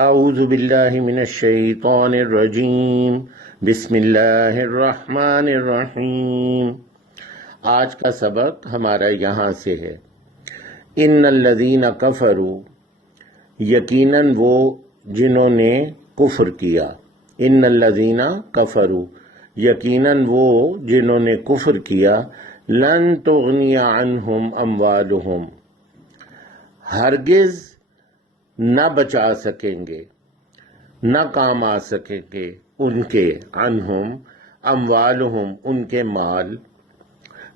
اعوذ باللہ من الشیطان الرجیم بسم اللہ الرحمن الرحیم۔ آج کا سبق ہمارا یہاں سے ہے۔ ان الذین کفروا، یقیناً وہ جنہوں نے کفر کیا۔ ان الذین کفروا، یقیناً وہ جنہوں نے کفر کیا۔ لن تغنی عنہم اموالہم، ہرگز نہ بچا سکیں گے، نہ کام آ سکیں گے ان کے، عنہم اموالہم ان کے مال،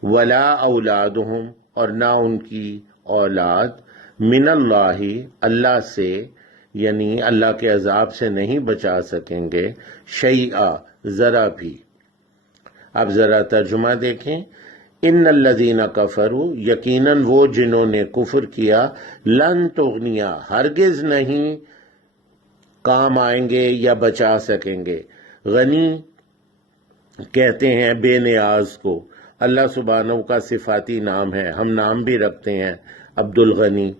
ولا اولادہم اور نہ ان کی اولاد، من اللہ اللہ سے، یعنی اللہ کے عذاب سے نہیں بچا سکیں گے، شیئا ذرا بھی۔ اب ذرا ترجمہ دیکھیں۔ ان الذین کفروا، یقیناً وہ جنہوں نے کفر کیا، لن تغنیا ہرگز نہیں کام آئیں گے یا بچا سکیں گے۔ غنی کہتے ہیں بے نیاز کو، اللہ سبحانہ کا صفاتی نام ہے، ہم نام بھی رکھتے ہیں عبد الغنی۔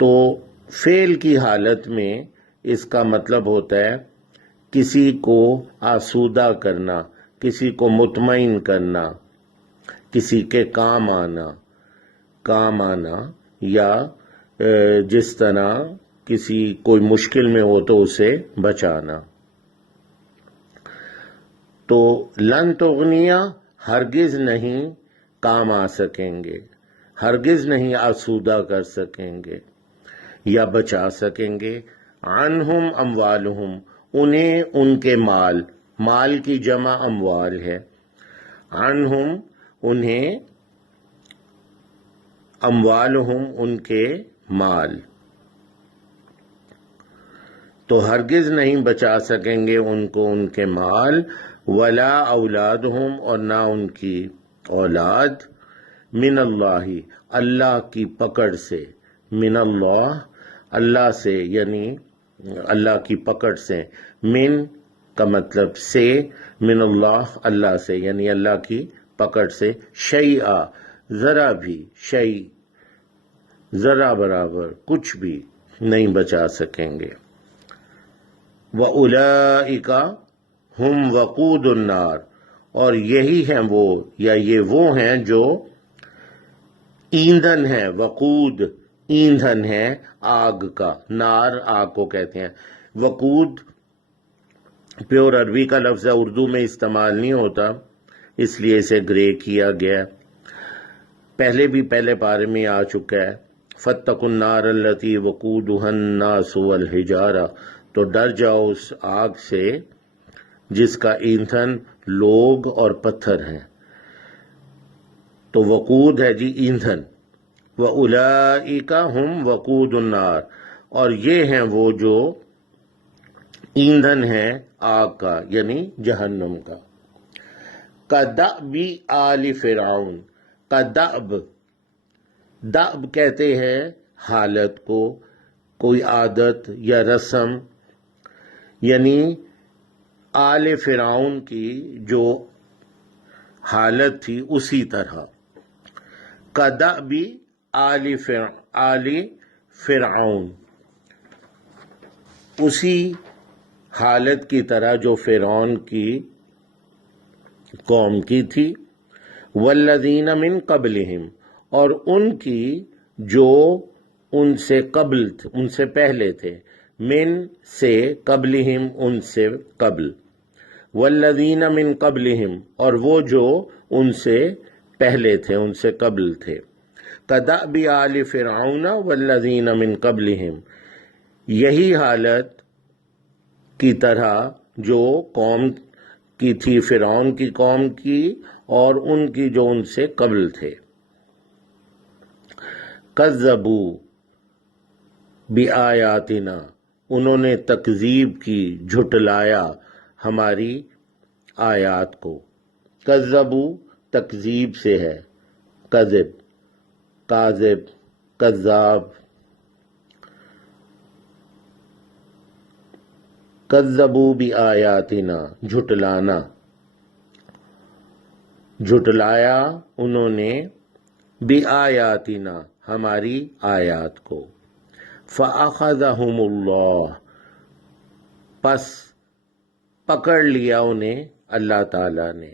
تو فعل کی حالت میں اس کا مطلب ہوتا ہے کسی کو آسودہ کرنا، کسی کو مطمئن کرنا، کسی کے کام آنا یا جس طرح کسی کوئی مشکل میں ہو تو اسے بچانا۔ تو لن تغنیا ہرگز نہیں کام آ سکیں گے، ہرگز نہیں آسودہ کر سکیں گے یا بچا سکیں گے، عنہم اموالہم انہیں ان کے مال، مال کی جمع اموال ہے، عنہم انہیں، اموالہم ان کے مال، تو ہرگز نہیں بچا سکیں گے ان کو ان کے مال، ولا اولادہم اور نہ ان کی اولاد، من اللہ اللہ کی پکڑ سے، من اللہ اللہ سے، یعنی اللہ کی پکڑ سے، من کا مطلب سے، من اللہ اللہ سے یعنی اللہ کی پکڑ سے، شیئا ذرا بھی، شیء ذرا برابر کچھ بھی نہیں بچا سکیں گے۔ وَأُولَئِكَ هُمْ وَقُودُ النَّارِ اور یہی ہیں وہ، یا یہ وہ ہیں جو ایندھن ہے، وقود ایندھن ہے آگ کا، نار آگ کو کہتے ہیں۔ وقود پیور عربی کا لفظ ہے، اردو میں استعمال نہیں ہوتا، اس لیے اسے گرے کیا گیا۔ پہلے بھی پہلے پارے میں آ چکا ہے، فَاتَّقُوا النَّارَ الَّتِي وَقُودُهَا النَّاسُ وَالْحِجَارَةُ تو ڈر جاؤ اس آگ سے جس کا ایندھن لوگ اور پتھر ہیں۔ تو وقود ہے جی ایندھن، وَأُولَئِكَ هُمْ وَقُودُ النَّارِ اور یہ ہیں وہ جو ایندھن ہے آگ کا، یعنی جہنم کا۔ کَدَأْبِ آلِ فرعون، کَدَأْب، دأب کہتے ہیں حالت کو، کوئی عادت یا رسم، یعنی آل فرعون کی جو حالت تھی اسی طرح۔ کَدَأْبِ آل فرعون اسی حالت کی طرح جو فرعون کی قوم کی تھی، والذین من قبلہم اور ان کی جو ان سے قبل، ان سے پہلے تھے، من سے، قبلہم ان سے قبل، والذین من قبلہم اور وہ جو ان سے پہلے تھے، ان سے قبل تھے۔ کدأب آل فرعون والذین من قبلہم یہی حالت کی طرح جو قوم کی تھی، فرعون کی قوم کی اور ان کی جو ان سے قبل تھے۔ کذبوا بآیاتنا انہوں نے تکذیب کی، جھٹلایا ہماری آیات کو۔ کذبوا تکذیب سے ہے، کذب، کاذب، کذاب۔ کذبوا بآیاتنا جھٹلانا، جھٹلایا انہوں نے بآیاتنا ہماری آیات کو۔ فَأَخَذَهُمُ اللَّهُ، پس پکڑ لیا انہیں اللہ تعالیٰ نے،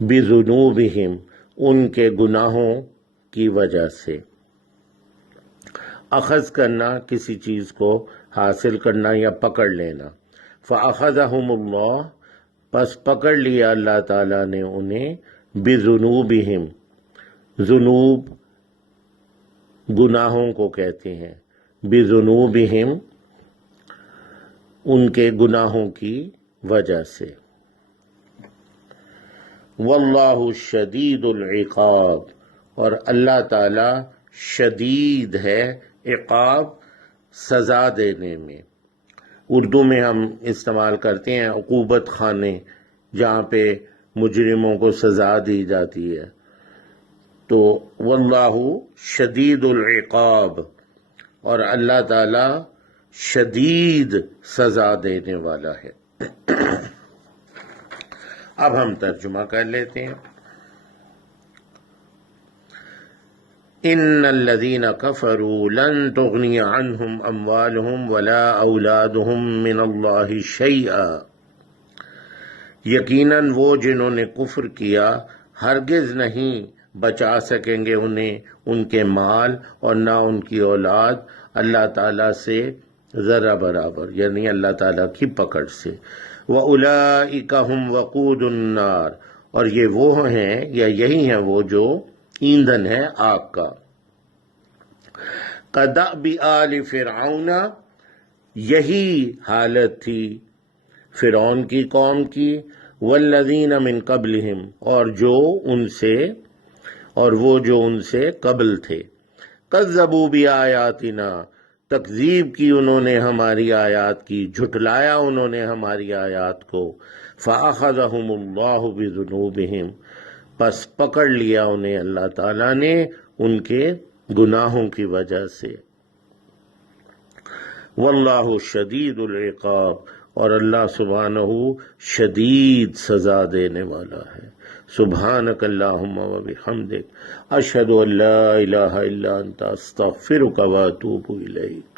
بِذُنُوبِهِمْ، ان کے گناہوں کی وجہ سے۔ اخذ کرنا، کسی چیز کو حاصل کرنا یا پکڑ لینا۔ فَأَخَذَهُمُ اللَّهُ، پس پکڑ لیا اللہ تعالیٰ نے انہیں، بِذُنُوبِهِمْ، ذنوب گناہوں کو کہتے ہیں، بِذُنُوبِهِمْ ان کے گناہوں کی وجہ سے۔ وَاللَّهُ شَدِيدُ الْعِقَابِ، اور اللہ تعالی شدید ہے عقاب، سزا دینے میں۔ اردو میں ہم استعمال کرتے ہیں عقوبت خانے، جہاں پہ مجرموں کو سزا دی جاتی ہے۔ تو واللہ شدید العقاب، اور اللہ تعالی شدید سزا دینے والا ہے۔ اب ہم ترجمہ کر لیتے ہیں۔ ان الذين كفروا لن تغني عنهم اموالهم ولا اولادهم من الله شيئا، یقیناً وہ جنہوں نے کفر کیا ہرگز نہیں بچا سکیں گے انہیں ان کے مال اور نہ ان کی اولاد اللہ تعالیٰ سے ذرا برابر، یعنی اللہ تعالیٰ کی پکڑ سے۔ وَأُولَئِكَ هُمْ وَقُودُ النَّارِ، اور یہ وہ ہیں یا یہی ہیں وہ جو ایندھن ہے آگ کا۔ كَدَأْبِ آلِ فِرْعَوْنَ، یہی حالت تھی فرعون کی قوم کی، وَالَّذِينَ مِن قَبْلِهِمْ، اور وہ جو ان سے قبل تھے۔ كَذَّبُوا بِآيَاتِنَا، تکذیب کی انہوں نے ہماری آیات کی، جھٹلایا انہوں نے ہماری آیات کو۔ فَأَخَذَهُمُ اللَّهُ بِذُنُوبِهِمْ، پس پکڑ لیا انہیں اللہ تعالیٰ نے ان کے گناہوں کی وجہ سے۔ واللہ شدید العقاب، اور اللہ سبحانہ شدید سزا دینے والا ہے۔ سبحانک اللہم و بحمدک، اشہد ان لا الہ الا انت، استغفرک و اتوب الیک۔